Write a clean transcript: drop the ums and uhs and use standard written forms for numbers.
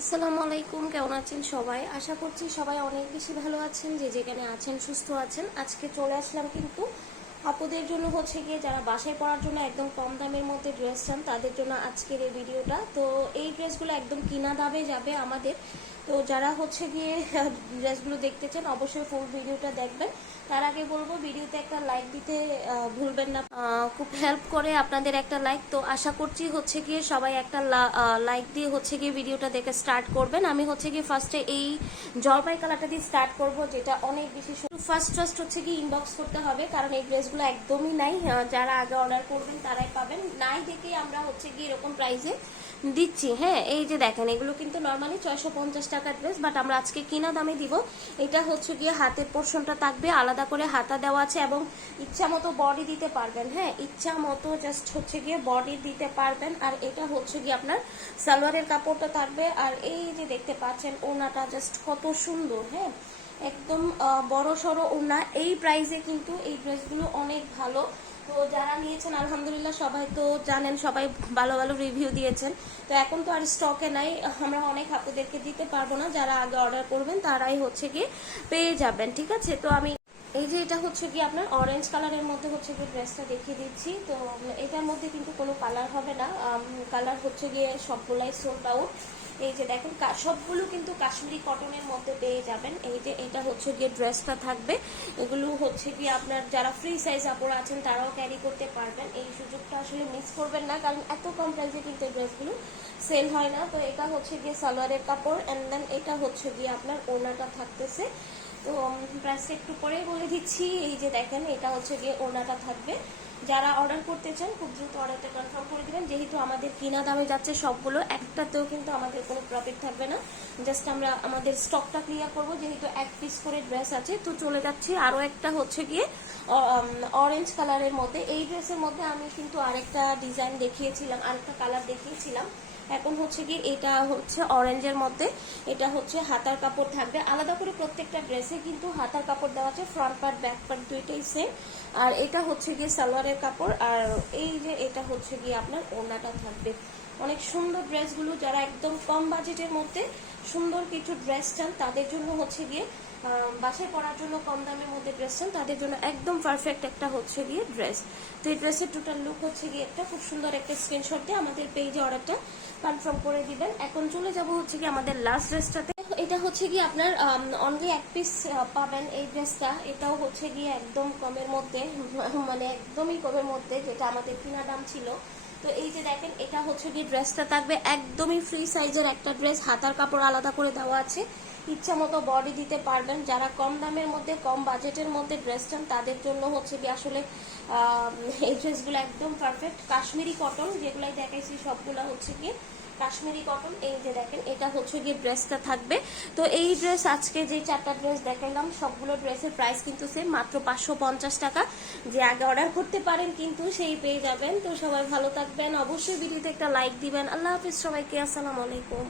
আসসালামু আলাইকুম, কেমন আছেন সবাই? আশা করছি সবাই অনেক বেশি ভালো আছেন, যে যেখানে আছেন সুস্থ আছেন। আজকে চলে আসলাম কিন্তু আপুদের জন্য হচ্ছে গিয়ে যারা বাসায় পরার জন্য একদম কম দামের মধ্যে ড্রেস চান তাদের জন্য আজকের এই ভিডিওটা। তো এই ড্রেসগুলো একদম কিনা দামে যাবে আমাদের। তো যারা হচ্ছে গিয়ে ড্রেসগুলো দেখতে চান অবশ্যই ফুল ভিডিওটা দেখবেন। তার আগে বলবো ভিডিওতে একটা লাইক দিতে ভুলবেন না, খুব হেল্প করে আপনাদের একটা লাইক। তো আশা করছি হচ্ছে গিয়ে সবাই একটা লাইক দিয়ে হচ্ছে গিয়ে ভিডিওটা দেখে স্টার্ট করবেন। আমি হচ্ছে গিয়ে ফার্স্টে এই জলপাই কালারটা দিয়ে স্টার্ট করব, যেটা অনেক বেশি ফার্স্ট হচ্ছে গিয়ে ইনবক্স করতে হবে, কারণ এই ড্রেসগুলো একদমই নাই। যারা আগে অর্ডার করবেন তারাই পাবেন, নাই দেখেই আমরা হচ্ছে গিয়ে এরকম প্রাইসে দিচ্ছি। হ্যাঁ, এই যে দেখেন এগুলো কিন্তু নর্মালি 650 টাকার ড্রেস, বাট আমরা আজকে কিনা দামে দিব। এটা হচ্ছে গিয়ে হাতের পোর্শনটা থাকবে আলাদা করে হাতা দেওয়া আছে, এবং ইচ্ছা মতো বডি দিতে পারবেন। হ্যাঁ, ইচ্ছা মতো জাস্ট হচ্ছে গিয়ে বডি দিতে পারবেন। আর এটা হচ্ছে গিয়ে আপনার সালোয়ারের কাপড়টা থাকবে। আর এই যে দেখতে পাচ্ছেন ওনাটা জাস্ট কত সুন্দর। হ্যাঁ, একদম বড় সড়ো ওনা। এই প্রাইসে কিন্তু এই ড্রেসগুলো অনেক ভালো। তো যারা নিয়েছেন আলহামদুলিল্লাহ সবাই তো জানেন, সবাই ভালো ভালো রিভিউ দিয়েছেন। তো এখন তো আর স্টকে নাই, আমরা অনেক আপুদেরকে দিতে পারবো না। যারা আগে অর্ডার করবেন তারাই হচ্ছে গিয়ে পেয়ে যাবেন, ঠিক আছে? তো আমি এই যে এটা হচ্ছে কি আপনার অরেঞ্জ কালারের মধ্যে হচ্ছে গিয়ে ড্রেসটা দেখিয়ে দিচ্ছি। তো এটার মধ্যে কিন্তু কোনো কালার হবে না, কালার হচ্ছে গিয়ে সবগুলাই সোল্ড আউট। এই যে দেখেন সবগুলো কিন্তু কাশ্মীরি কটনের মধ্যে পেয়ে যাবেন। এই যে এটা হচ্ছে গিয়ে ড্রেসটা থাকবে। এগুলো হচ্ছে গিয়ে আপনার যারা ফ্রি সাইজ আপুরা আছেন তারাও ক্যারি করতে পারবেন। এই সুযোগটা আসলে মিস করবেন না, কারণ এত কম প্রাইসে কিন্তু এই ড্রেসগুলো সেল হয় না। তো এটা হচ্ছে গিয়ে সালোয়ারের কাপড়, অ্যান্ড দেন এটা হচ্ছে গিয়ে আপনার ওড়নাটা থাকতেছে। তো প্রাইসটা একটু পরেই বলে দিচ্ছি। এই যে দেখেন এটা হচ্ছে গিয়ে ওড়নাটা থাকবে। যারা অর্ডার করতে চান খুব দ্রুত অর্ডারটা কনফার্ম করে দিবেন, যেহেতু আমাদের কিনা দামে যাচ্ছে সবগুলো, একটাতেও কিন্তু আমাদের কোনো প্রফিট থাকবে না। জাস্ট আমরা আমাদের স্টকটা ক্লিয়ার করব, যেহেতু এক পিস করে ড্রেস আছে। তো চলে যাচ্ছি আরও একটা হচ্ছে গিয়ে অরেঞ্জ কালারের মধ্যে। এই ড্রেসের মধ্যে আমি কিন্তু আরেকটা ডিজাইন দেখিয়েছিলাম, আরেকটা কালার দেখিয়েছিলাম। এখন হচ্ছে কি এটা হচ্ছে অরেঞ্জের মধ্যে। এটা হচ্ছে হাতার কাপড় থাকবে আলাদা করে, প্রত্যেকটা ড্রেসে কিন্তু হাতার কাপড় দেওয়া আছে, ফ্রন্ট পার্ট ব্যাক পার্ট দুইটাই সেম। আর এটা হচ্ছে গিয়ে সালোয়ারের কাপড়, আর এই যে এটা হচ্ছে গিয়ে আপনার ওড়নাটা থাকবে। অনেক সুন্দর ড্রেসগুলো, যারা একদম কম বাজেটের মধ্যে সুন্দর কিছু ড্রেস চান তাদের জন্য হচ্ছে গিয়ে, বাসায় পরার জন্য কম দামের মধ্যে ড্রেস চান তাদের জন্য একদম পারফেক্ট একটা হচ্ছে গিয়ে ড্রেস। তো এই ড্রেসের টোটাল লুক হচ্ছে গিয়ে একটা খুব সুন্দর একটা স্ক্রিনশট দিয়ে আমাদের পেজে অর্ডারটা কনফার্ম করে দিবেন। এখন চলে যাব হচ্ছে কি আমাদের লাস্ট ড্রেসটাতে। এটা হচ্ছে কি আপনার অনলি এক পিস পাবেন এই ড্রেসটা। এটাও হচ্ছে গিয়ে একদম কমের মধ্যে, মানে একদমই কমের মধ্যে, যেটা আমাদের কিনা দাম ছিল। তো এই যে দেখেন এটা হচ্ছে গিয়ে ড্রেসটা থাকবে একদমই ফ্রি সাইজের একটা ড্রেস, হাতার কাপড় আলাদা করে দেওয়া আছে, ইচ্ছা মতো বডি দিতে পারবেন। যারা কম দামের মধ্যে কম বাজেটের মধ্যে ড্রেস চান তাদের জন্য হচ্ছে গিয়ে আসলে এই ড্রেসগুলো একদম পারফেক্ট। কাশ্মীরি কটন যেগুলাই দেখাইছি সবগুলো হচ্ছে গিয়ে কাশ্মীরি কটন। এই যে দেখেন এটা হচ্ছে গিয়ে ড্রেসটা থাকবে। তো এই ড্রেস আজকে যে চারটা ড্রেস দেখাইলাম সবগুলো ড্রেসের প্রাইস কিন্তু সেম, মাত্র 550 টাকা। যে আগে অর্ডার করতে পারেন কিন্তু সেই পেয়ে যাবেন। তো সবাই ভালো থাকবেন, অবশ্যই ভিডিওতে একটা লাইক দিবেন। আল্লাহ হাফিজ সবাইকে, আসসালামু আলাইকুম।